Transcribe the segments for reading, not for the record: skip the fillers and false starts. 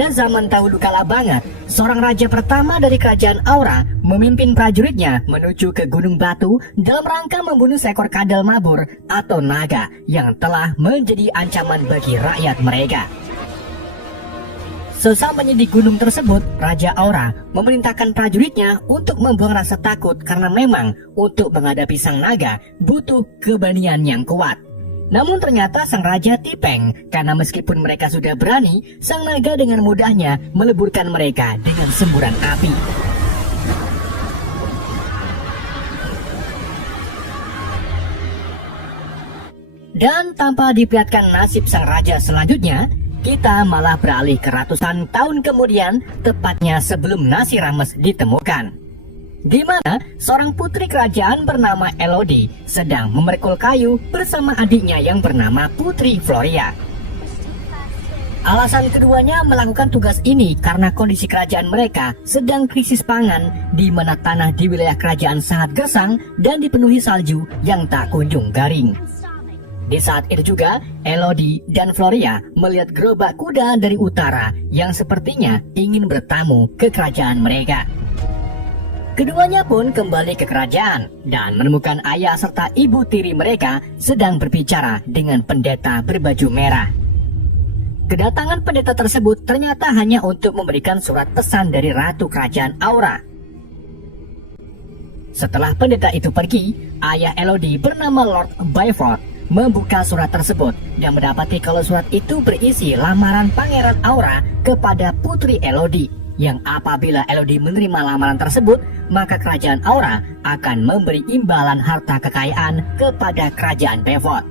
Pada zaman dahulu kala banget, seorang raja pertama dari kerajaan Aura memimpin prajuritnya menuju ke Gunung Batu dalam rangka membunuh seekor kadal mabur atau naga yang telah menjadi ancaman bagi rakyat mereka. Sesampainya di gunung tersebut, Raja Aura memerintahkan prajuritnya untuk membuang rasa takut karena memang untuk menghadapi sang naga butuh keberanian yang kuat. Namun ternyata sang raja tipeng karena meskipun mereka sudah berani, sang naga dengan mudahnya meleburkan mereka dengan semburan api. Dan tanpa diperlihatkan nasib sang raja selanjutnya, kita malah beralih ke ratusan tahun kemudian, tepatnya sebelum nasi rames ditemukan, di mana seorang putri kerajaan bernama Elodie sedang memerkul kayu bersama adiknya yang bernama Putri Floria. Alasan keduanya melakukan tugas ini karena kondisi kerajaan mereka sedang krisis pangan, di mana tanah di wilayah kerajaan sangat gersang dan dipenuhi salju yang tak kunjung garing. Di saat itu juga, Elodie dan Floria melihat gerobak kuda dari utara yang sepertinya ingin bertamu ke kerajaan mereka. Keduanya pun kembali ke kerajaan dan menemukan ayah serta ibu tiri mereka sedang berbicara dengan pendeta berbaju merah. Kedatangan pendeta tersebut ternyata hanya untuk memberikan surat pesan dari Ratu Kerajaan Aura. Setelah pendeta itu pergi, ayah Elodie bernama Lord Byford membuka surat tersebut dan mendapati kalau surat itu berisi lamaran Pangeran Aura kepada Putri Elodie, yang apabila Elodie menerima lamaran tersebut, maka kerajaan Aura akan memberi imbalan harta kekayaan kepada kerajaan Byford.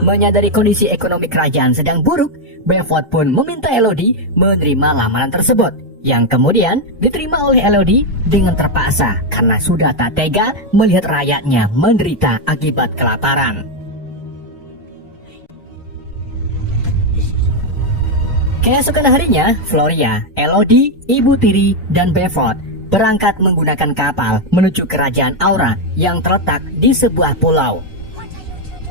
Menyadari kondisi ekonomi kerajaan sedang buruk, Byford pun meminta Elodie menerima lamaran tersebut, yang kemudian diterima oleh Elodie dengan terpaksa karena sudah tak tega melihat rakyatnya menderita akibat kelaparan. Keesokan harinya, Floria, Elodie, ibu tiri, dan Byford berangkat menggunakan kapal menuju kerajaan Aura yang terletak di sebuah pulau.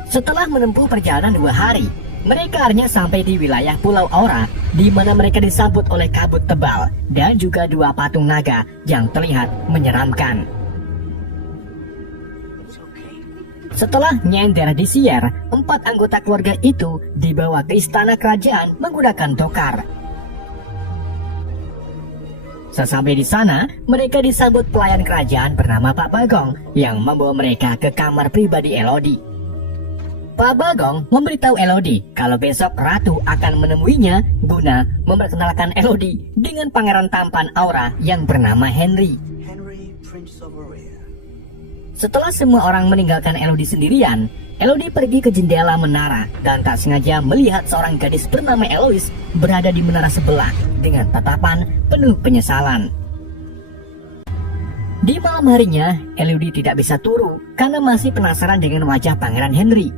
Setelah menempuh perjalanan 2 hari, mereka akhirnya sampai di wilayah Pulau Aura, di mana mereka disambut oleh kabut tebal dan juga 2 patung naga yang terlihat menyeramkan. Setelah nyender di Sier, 4 anggota keluarga itu dibawa ke istana kerajaan menggunakan dokar. Sesampai di sana, mereka disambut pelayan kerajaan bernama Pak Bagong yang membawa mereka ke kamar pribadi Elodie. Pak Bagong memberitahu Elodie kalau besok Ratu akan menemuinya guna memperkenalkan Elodie dengan pangeran tampan Aura yang bernama Henry. Prince of Aurea. Setelah semua orang meninggalkan Elodie sendirian, Elodie pergi ke jendela menara dan tak sengaja melihat seorang gadis bernama Eloise berada di menara sebelah dengan tatapan penuh penyesalan. Di malam harinya, Elodie tidak bisa turu karena masih penasaran dengan wajah Pangeran Henry.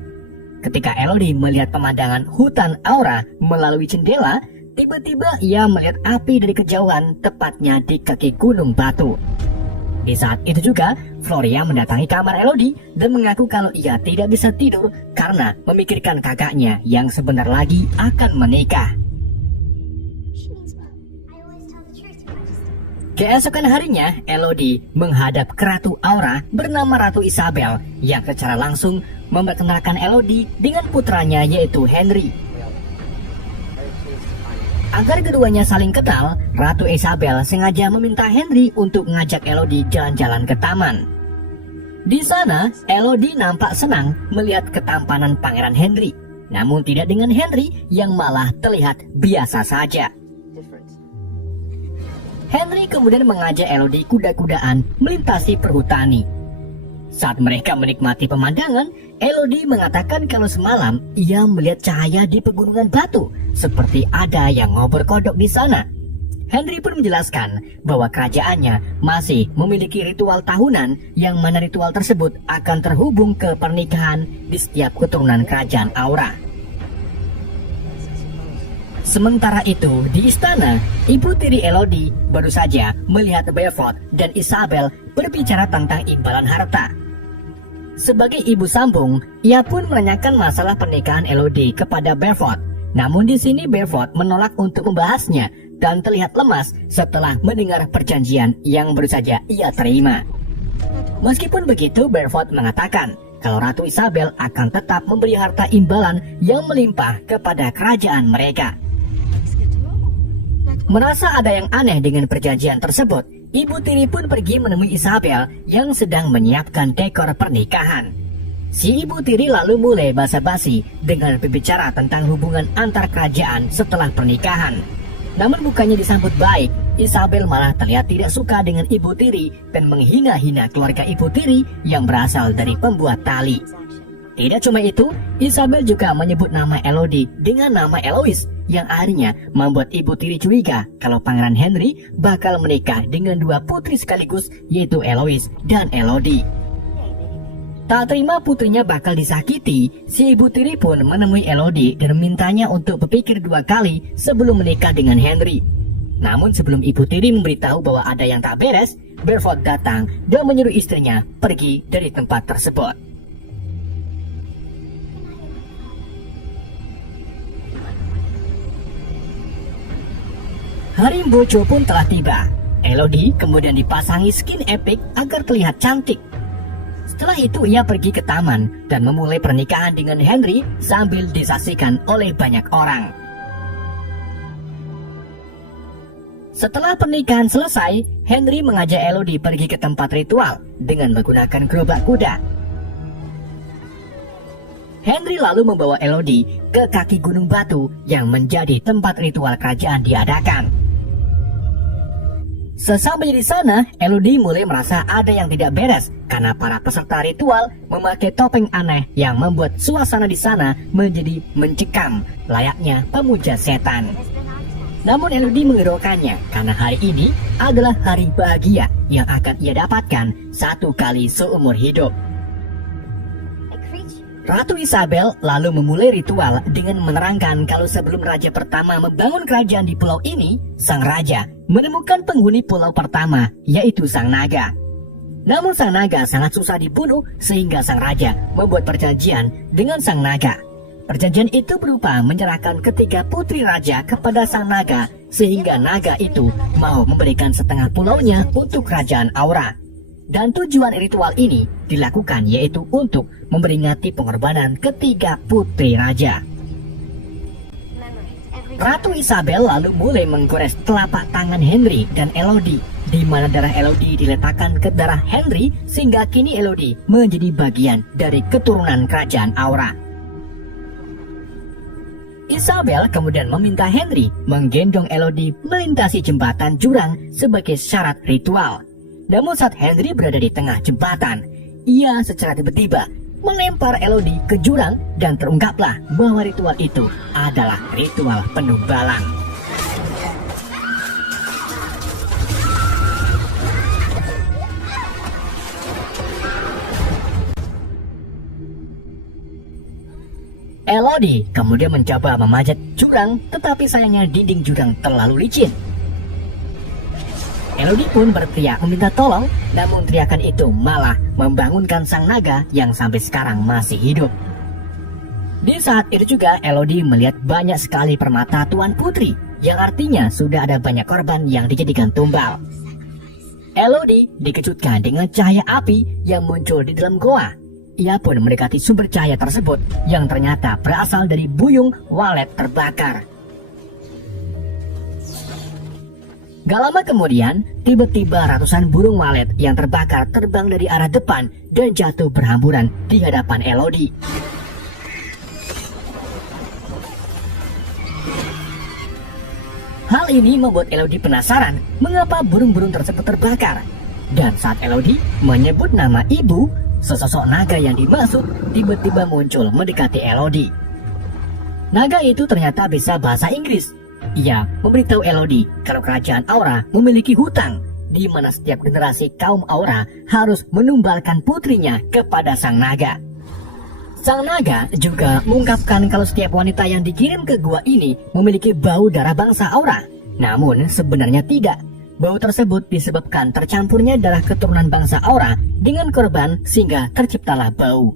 Ketika Elodie melihat pemandangan hutan Aura melalui jendela, tiba-tiba ia melihat api dari kejauhan, tepatnya di kaki Gunung Batu. Di saat itu juga, Floria mendatangi kamar Elodie dan mengaku kalau ia tidak bisa tidur karena memikirkan kakaknya yang sebentar lagi akan menikah. Keesokan harinya, Elodie menghadap ke Ratu Aura bernama Ratu Isabel yang secara langsung memperkenalkan Elodie dengan putranya yaitu Henry. Agar keduanya saling kenal, Ratu Isabel sengaja meminta Henry untuk mengajak Elodie jalan-jalan ke taman. Di sana, Elodie nampak senang melihat ketampanan Pangeran Henry, namun tidak dengan Henry yang malah terlihat biasa saja. Henry kemudian mengajak Elodie kuda-kudaan melintasi perhutani. Saat mereka menikmati pemandangan, Elodie mengatakan kalau semalam ia melihat cahaya di pegunungan batu, seperti ada yang ngobrol kodok di sana. Henry pun menjelaskan bahwa kerajaannya masih memiliki ritual tahunan yang mana ritual tersebut akan terhubung ke pernikahan di setiap keturunan kerajaan Aura. Sementara itu, di istana, ibu tiri Elodie baru saja melihat Byford dan Isabel berbicara tentang imbalan harta. Sebagai ibu sambung, ia pun menanyakan masalah pernikahan Elodie kepada Byford, Namun di sini Bearfoot menolak untuk membahasnya dan terlihat lemas setelah mendengar perjanjian yang baru saja ia terima. Meskipun begitu, Bearfoot mengatakan kalau Ratu Isabel akan tetap memberi harta imbalan yang melimpah kepada kerajaan mereka. Merasa ada yang aneh dengan perjanjian tersebut, Ibu tiri pun pergi menemui Isabel yang sedang menyiapkan dekor pernikahan. Si ibu tiri lalu mulai basa-basi dengan berbicara tentang hubungan antar kerajaan setelah pernikahan. Namun bukannya disambut baik, Isabel malah terlihat tidak suka dengan ibu tiri dan menghina-hina keluarga ibu tiri yang berasal dari pembuat tali. Tidak cuma itu, Isabel juga menyebut nama Elodie dengan nama Eloise yang akhirnya membuat ibu tiri curiga kalau Pangeran Henry bakal menikah dengan dua putri sekaligus, yaitu Eloise dan Elodie. Tak terima putrinya bakal disakiti, si ibu tiri pun menemui Elodie dan mintanya untuk berpikir dua kali sebelum menikah dengan Henry. Namun sebelum ibu tiri memberitahu bahwa ada yang tak beres, Bearfoot datang dan menyuruh istrinya pergi dari tempat tersebut. Hari Bojo pun telah tiba. Elodie kemudian dipasangi skin epic agar terlihat cantik. Setelah itu ia pergi ke taman dan memulai pernikahan dengan Henry sambil disaksikan oleh banyak orang. Setelah pernikahan selesai, Henry mengajak Elodie pergi ke tempat ritual dengan menggunakan gerobak kuda. Henry lalu membawa Elodie ke kaki gunung batu yang menjadi tempat ritual kerajaan diadakan. Sesampai di sana, Elodie mulai merasa ada yang tidak beres karena para peserta ritual memakai topeng aneh yang membuat suasana di sana menjadi mencekam layaknya pemuja setan. Namun Elodie menghiraukannya karena hari ini adalah hari bahagia yang akan ia dapatkan satu kali seumur hidup. Ratu Isabel lalu memulai ritual dengan menerangkan kalau sebelum raja pertama membangun kerajaan di pulau ini, sang raja menemukan penghuni pulau pertama, yaitu sang naga. Namun sang naga sangat susah dibunuh sehingga sang raja membuat perjanjian dengan sang naga. Perjanjian itu berupa menyerahkan ketiga putri raja kepada sang naga sehingga naga itu mau memberikan setengah pulaunya untuk kerajaan Aura. Dan tujuan ritual ini dilakukan yaitu untuk memperingati pengorbanan ketiga putri raja. Ratu Isabel lalu mulai menggores telapak tangan Henry dan Elodie, di mana darah Elodie diletakkan ke darah Henry sehingga kini Elodie menjadi bagian dari keturunan kerajaan Aura. Isabel kemudian meminta Henry menggendong Elodie melintasi jembatan jurang sebagai syarat ritual. Namun saat Henry berada di tengah jembatan, ia secara tiba-tiba melempar Elodie ke jurang dan terungkaplah bahwa ritual itu adalah ritual penumbalan. Elodie kemudian mencoba memanjat jurang, tetapi sayangnya dinding jurang terlalu licin. Elodie pun berteriak meminta tolong, namun teriakan itu malah membangunkan sang naga yang sampai sekarang masih hidup. Di saat itu juga Elodie melihat banyak sekali permata Tuan Putri, yang artinya sudah ada banyak korban yang dijadikan tumbal. Elodie dikejutkan dengan cahaya api yang muncul di dalam goa. Ia pun mendekati sumber cahaya tersebut yang ternyata berasal dari buyung walet terbakar. Gak lama kemudian, tiba-tiba ratusan burung walet yang terbakar terbang dari arah depan dan jatuh berhamburan di hadapan Elodie. Hal ini membuat Elodie penasaran mengapa burung-burung tersebut terbakar. Dan saat Elodie menyebut nama ibu, sesosok naga yang dimaksud tiba-tiba muncul mendekati Elodie. Naga itu ternyata bisa bahasa Inggris. Ia memberitahu Elodie kalau kerajaan Aura memiliki hutang, di mana setiap generasi kaum Aura harus menumbalkan putrinya kepada sang naga. Sang naga juga mengungkapkan kalau setiap wanita yang dikirim ke gua ini memiliki bau darah bangsa Aura. Namun sebenarnya tidak. Bau tersebut disebabkan tercampurnya darah keturunan bangsa Aura dengan korban sehingga terciptalah bau.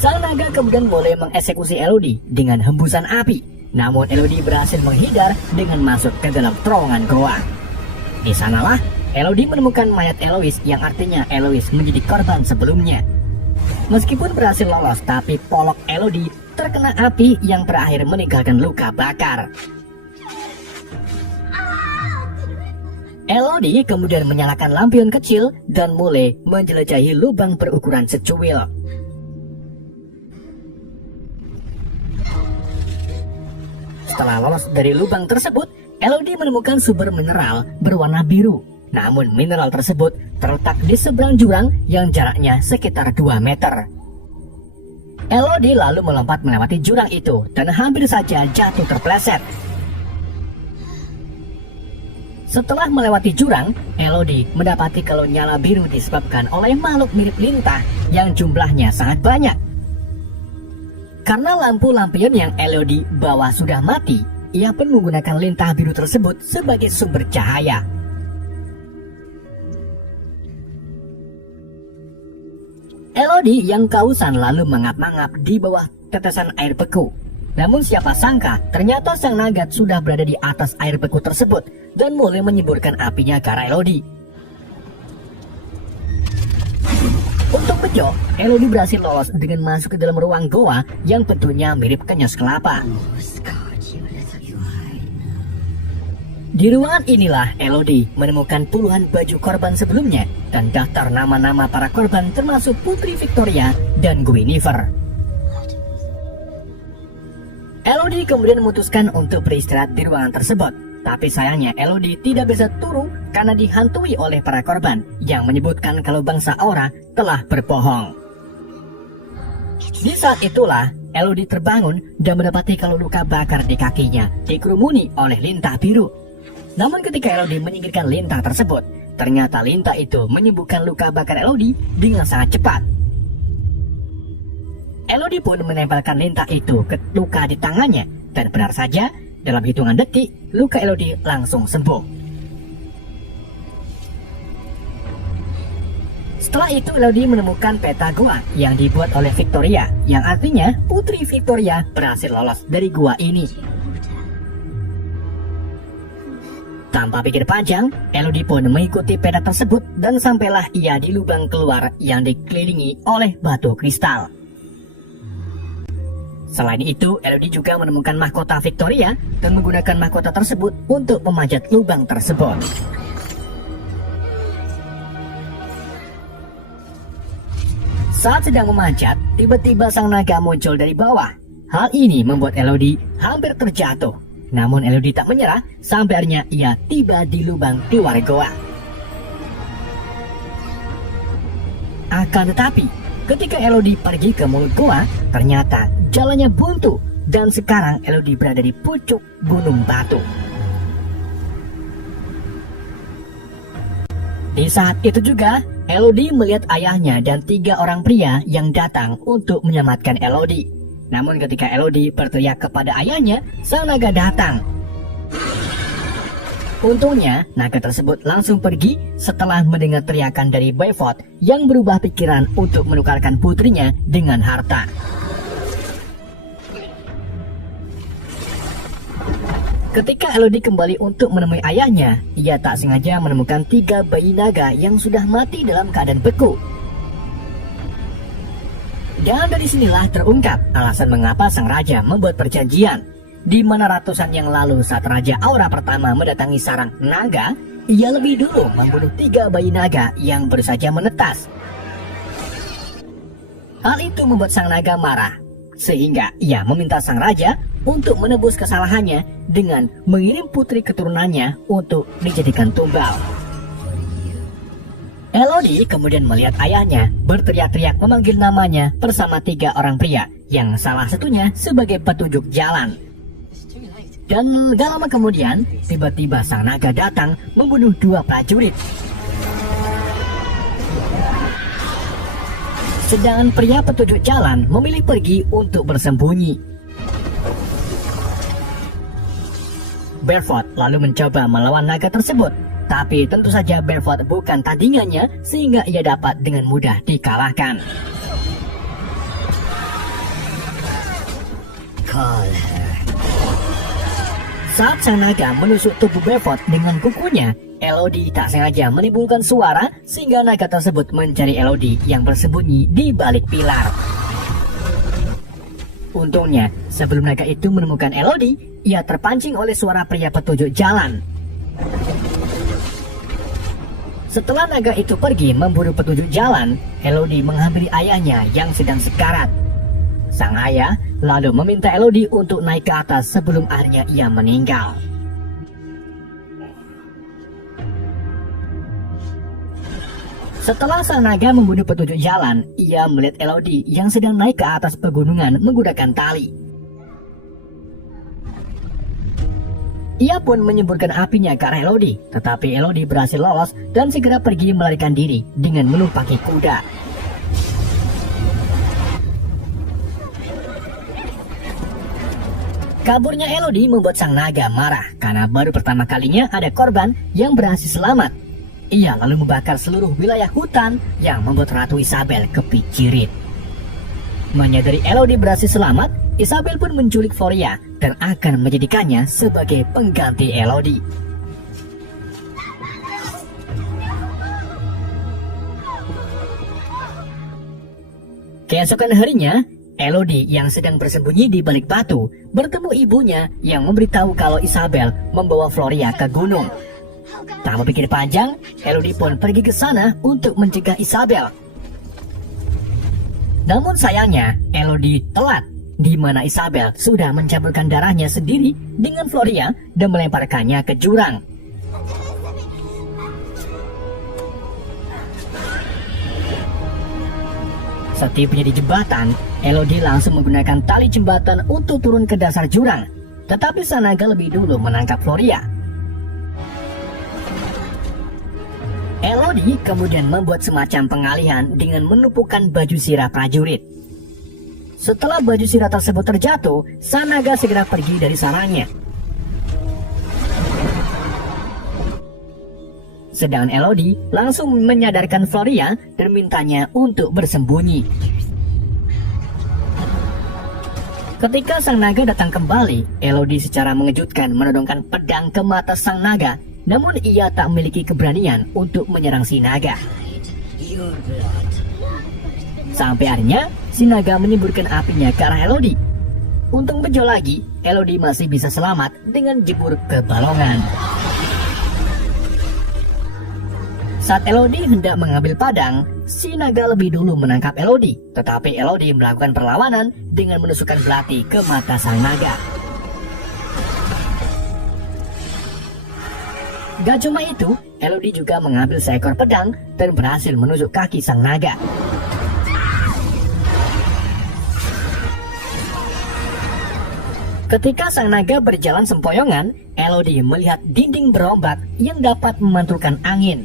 Sang naga kemudian mulai mengeksekusi Elodie dengan hembusan api. Namun Elodie berhasil menghindar dengan masuk ke dalam terowongan goa. Di sanalah Elodie menemukan mayat Eloise, yang artinya Eloise menjadi korban sebelumnya. Meskipun berhasil lolos, tapi polok Elodie terkena api yang berakhir meninggalkan luka bakar. Elodie kemudian menyalakan lampion kecil dan mulai menjelajahi lubang berukuran secuil. Setelah lolos dari lubang tersebut, Elodie menemukan sumber mineral berwarna biru. Namun mineral tersebut terletak di seberang jurang yang jaraknya sekitar 2 meter. Elodie lalu melompat melewati jurang itu dan hampir saja jatuh terpeleset. Setelah melewati jurang, Elodie mendapati kalau nyala biru disebabkan oleh makhluk mirip lintah yang jumlahnya sangat banyak. Karena lampu lampion yang Elodie bawa sudah mati, ia pun menggunakan lintah biru tersebut sebagai sumber cahaya. Elodie yang kehausan lalu mengap-ngap di bawah tetesan air beku. Namun siapa sangka ternyata sang naga sudah berada di atas air beku tersebut dan mulai menyemburkan apinya ke arah Elodie. Untuk bejo, Elodie berhasil lolos dengan masuk ke dalam ruang goa yang bentuknya mirip kenyos kelapa. Di ruangan inilah Elodie menemukan puluhan baju korban sebelumnya dan daftar nama-nama para korban termasuk Putri Victoria dan Guinevere. Elodie kemudian memutuskan untuk beristirahat di ruangan tersebut. Tapi sayangnya Elodie tidak bisa turun karena dihantui oleh para korban yang menyebutkan kalau bangsa Aura telah berbohong. Di saat itulah Elodie terbangun dan mendapati kalau luka bakar di kakinya dikerumuni oleh lintah biru. Namun ketika Elodie menyingkirkan lintah tersebut, ternyata lintah itu menyembuhkan luka bakar Elodie dengan sangat cepat. Elodie pun menempelkan lintah itu ke luka di tangannya dan benar saja dalam hitungan detik luka Elodie langsung sembuh. Setelah itu Elodie menemukan peta gua yang dibuat oleh Victoria, yang artinya Putri Victoria berhasil lolos dari gua ini. Tanpa pikir panjang, Elodie pun mengikuti peta tersebut dan sampailah ia di lubang keluar yang dikelilingi oleh batu kristal. Selain itu, Elodie juga menemukan mahkota Victoria dan menggunakan mahkota tersebut untuk memanjat lubang tersebut. Saat sedang memanjat, tiba-tiba sang naga muncul dari bawah. Hal ini membuat Elodie hampir terjatuh. Namun Elodie tak menyerah sampai akhirnya ia tiba di lubang keluar goa. Akan tetapi, ketika Elodie pergi ke mulut goa, ternyata jalannya buntu dan sekarang Elodie berada di pucuk gunung batu. Di saat itu juga, Elodie melihat ayahnya dan 3 orang pria yang datang untuk menyelamatkan Elodie. Namun ketika Elodie berteriak kepada ayahnya, sang naga datang. Untungnya, naga tersebut langsung pergi setelah mendengar teriakan dari Beeford yang berubah pikiran untuk menukarkan putrinya dengan harta. Ketika Elodie kembali untuk menemui ayahnya, ia tak sengaja menemukan 3 bayi naga yang sudah mati dalam keadaan beku. Dan dari sinilah terungkap alasan mengapa sang raja membuat perjanjian, di mana ratusan yang lalu saat Raja Aura pertama mendatangi sarang naga, ia lebih dulu membunuh 3 bayi naga yang baru saja menetas. Hal itu membuat sang naga marah, sehingga ia meminta sang raja untuk menebus kesalahannya dengan mengirim putri keturunannya untuk dijadikan tumbal. Elodie kemudian melihat ayahnya berteriak-teriak memanggil namanya bersama 3 orang pria, yang salah satunya sebagai petunjuk jalan. Dan gak lama kemudian, tiba-tiba sang naga datang membunuh 2 prajurit. Sedangkan pria petunjuk jalan memilih pergi untuk bersembunyi. Beeford lalu mencoba melawan naga tersebut, tapi tentu saja Beeford bukan tandingannya sehingga ia dapat dengan mudah dikalahkan. call her. Saat sang naga menusuk tubuh Bevot dengan kukunya, Elodie tak sengaja menimbulkan suara sehingga naga tersebut mencari Elodie yang bersembunyi di balik pilar. Untungnya, sebelum naga itu menemukan Elodie, ia terpancing oleh suara pria petunjuk jalan. Setelah naga itu pergi memburu petunjuk jalan, Elodie menghampiri ayahnya yang sedang sekarat. Sang ayah lalu meminta Elodie untuk naik ke atas sebelum akhirnya ia meninggal. Setelah sang naga membunuh petunjuk jalan, ia melihat Elodie yang sedang naik ke atas pegunungan menggunakan tali. Ia pun menyemburkan apinya ke arah Elodie, tetapi Elodie berhasil lolos dan segera pergi melarikan diri dengan menumpaki kuda. Kaburnya Elodie membuat sang naga marah karena baru pertama kalinya ada korban yang berhasil selamat. Ia lalu membakar seluruh wilayah hutan yang membuat Ratu Isabel kepikiran. Menyadari Elodie berhasil selamat, Isabel pun menculik Floria dan akan menjadikannya sebagai pengganti Elodie. Keesokan harinya, Elodie yang sedang bersembunyi di balik batu bertemu ibunya yang memberitahu kalau Isabel membawa Floria ke gunung. Tak berpikir panjang, Elodie pun pergi ke sana untuk mencegah Isabel. Namun sayangnya, Elodie telat, di mana Isabel sudah mencampurkan darahnya sendiri dengan Floria dan melemparkannya ke jurang. Setibanya di jembatan, Elodie langsung menggunakan tali jembatan untuk turun ke dasar jurang. Tetapi sang naga lebih dulu menangkap Floria. Elodie kemudian membuat semacam pengalihan dengan menumpukan baju sirah prajurit. Setelah baju sirah tersebut terjatuh, sang naga segera pergi dari sarangnya. Sedangkan Elodie langsung menyadarkan Floria dan mintanya untuk bersembunyi. Ketika sang naga datang kembali, Elodie secara mengejutkan menodongkan pedang ke mata sang naga. Namun ia tak memiliki keberanian untuk menyerang si naga. Sampai akhirnya, si naga menyemburkan apinya ke arah Elodie. Untung bejo lagi, Elodie masih bisa selamat dengan jebur ke balongan. Saat Elodie hendak mengambil padang, si naga lebih dulu menangkap Elodie. Tetapi Elodie melakukan perlawanan dengan menusukkan belati ke mata sang naga. Gak cuma itu, Elodie juga mengambil seekor pedang dan berhasil menusuk kaki sang naga. Ketika sang naga berjalan sempoyongan, Elodie melihat dinding berombak yang dapat memantulkan angin.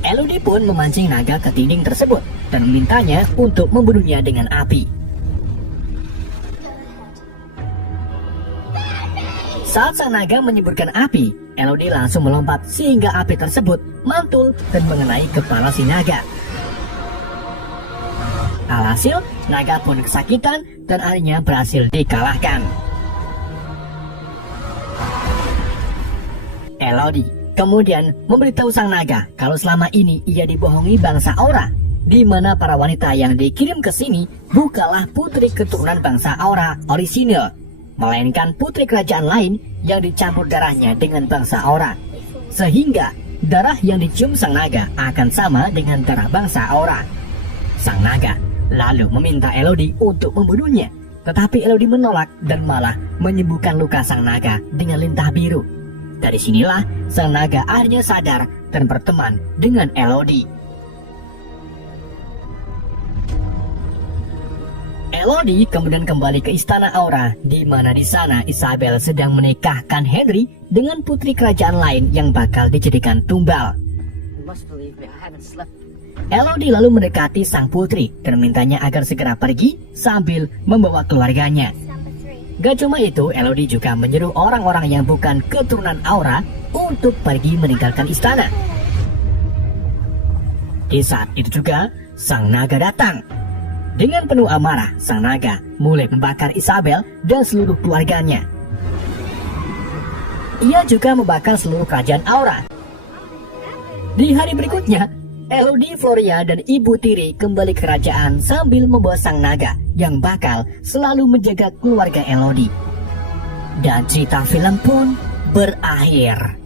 Elodie pun memancing naga ke dinding tersebut dan memintanya untuk membunuhnya dengan api. Saat sang naga menyemburkan api, Elodie langsung melompat sehingga api tersebut mantul dan mengenai kepala si naga. Alhasil, naga pun kesakitan dan akhirnya berhasil dikalahkan. Elodie kemudian memberitahu sang naga kalau selama ini ia dibohongi bangsa Aura, di mana para wanita yang dikirim ke sini bukanlah putri keturunan bangsa Aura orisinil, melainkan putri kerajaan lain yang dicampur darahnya dengan bangsa Aura. Sehingga darah yang dicium sang naga akan sama dengan darah bangsa Aura. Sang naga lalu meminta Elodie untuk membunuhnya, tetapi Elodie menolak dan malah menyembuhkan luka sang naga dengan lintah biru. Dari sinilah sang naga akhirnya sadar dan berteman dengan Elodie. Elodie kemudian kembali ke istana Aura, di mana di sana Isabel sedang menikahkan Henry dengan putri kerajaan lain yang bakal dijadikan tumbal. Elodie lalu mendekati sang putri dan mintanya agar segera pergi sambil membawa keluarganya. Gak cuma itu, Elodie juga menyuruh orang-orang yang bukan keturunan Aura untuk pergi meninggalkan istana. Di saat itu juga, sang naga datang. Dengan penuh amarah, sang naga mulai membakar Isabel dan seluruh keluarganya. Ia juga membakar seluruh kerajaan Aura. Di hari berikutnya, Elodie, Floria, dan Ibu Tiri kembali ke kerajaan sambil membawa sang naga yang bakal selalu menjaga keluarga Elodie. Dan cerita film pun berakhir.